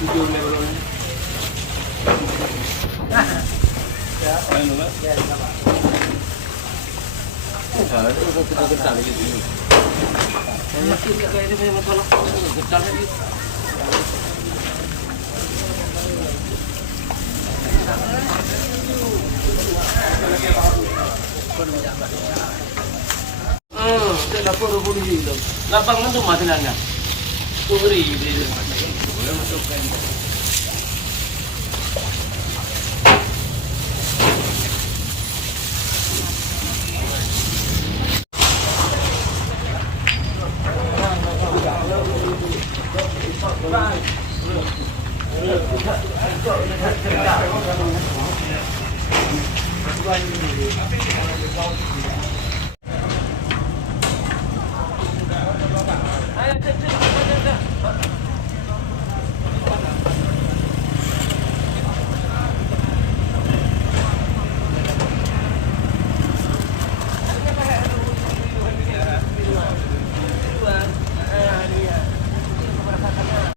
tujuh level ni. Ada kita gedal lagi sini. Masih tak ada punya masalah. Gedal lagi. Saya dapat 20 ribu. Lapangan tu masalahnya. 10 ribu. Boleh masukkan. Ayo,